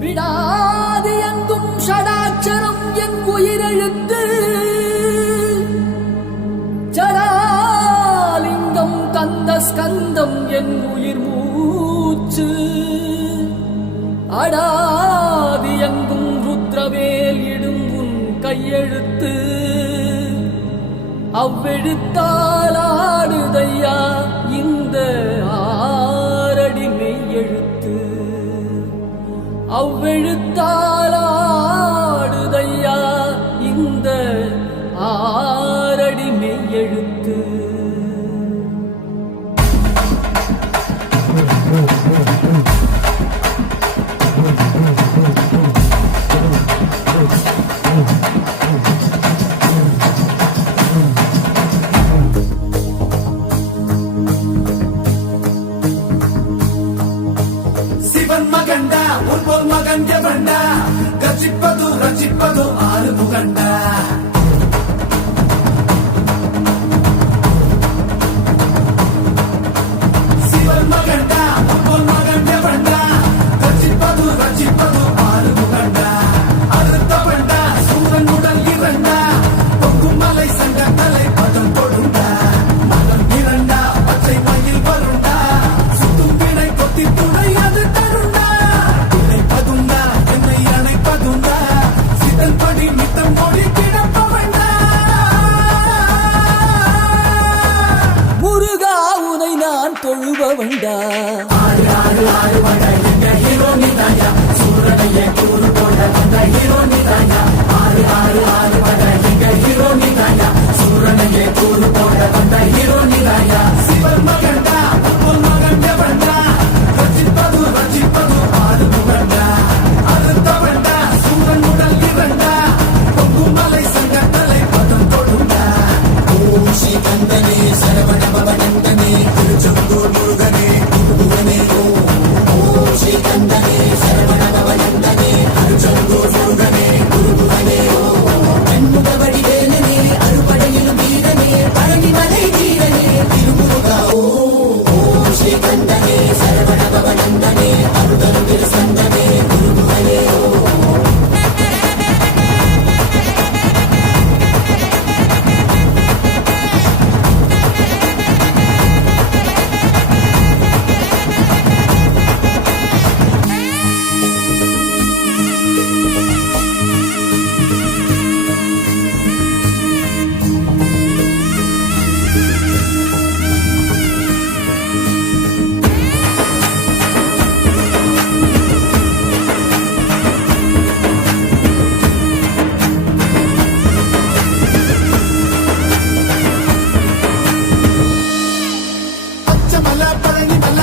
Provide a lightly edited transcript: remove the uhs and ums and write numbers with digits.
விடாது எங்கும் ஷடாட்சரம் என் உயிரெழுத்து ஜடாலிங்கம் கந்த ஸ்கந்தம் என் உயிர் மூச்சு அடாதி எங்கும் ருத்ரவேல் இடும் உன் கையெழுத்து அவ்வெழுத்தால் ஆடுதையா இந்த ஆரடி மெய்யெழுத்து அவ்வெழுத்தால் ஆடுதையா இந்த ஆரடி மெய்யெழுத்து மகண்டா உன்போல் மகன் எவண்டா கச்சிப்பது ரச்சிப்பது ஆறு முகண்டா சிவன் மகண்டா உன்போல் மகன் எவண்டா கச்சிப்பது ரச்சிப்பது ஆறு முகண்டா அறுத்தவண்டா சூரன் உடல் இரண்டா பொங்கும் மலை சங்க தலை பதம் கொடுண்டா மகன் இரண்டா பச்சை மயில் வருண்டா சுத்தும் வினை கொத்தி துணை அது தருண்டா முருகா உனை நான் தொழுபவண்டா ஆறு ஆறு ஆறு வட எங்க ஹீரோ நிதாயா சூரனையே கூறு போட வந்த ஹீரோ நிதாயா ஆறு ஆறு ஆறு வட எங்க ஹீரோ நிதாயா சூரனையே கூறு போட வந்த ஹீரோ நிதாயா சிவன் மகண்டா உன் மகன் எவண்டா ரச்சிப்பது ரச்சிப்பது ஆறு முகண்டா அறுத்தவண்டா சூரன் உடல் இரண்டா பொங்கும் மலை சங்க தலை பதம் கொடுண்டா ஓம் ஸ்ரீ கந்தனே சரவண பவனந்தனே திருச்செந்தூர் முருகனே முருகனே ஓம் ஸ்ரீ கந்தனே சரவண பவனந்தனே திருச்செந்தூர் முருகனே முருகனே கண்முக வடிவேலனே அறுபடையிலும் வீரனே பழனி மலை வீரனே திருமுருகா ஓம் ஸ்ரீ கந்தனே சரவண பவனந்தனே அருதரும் திருசந்தனே முருகனே பழனி மல்ல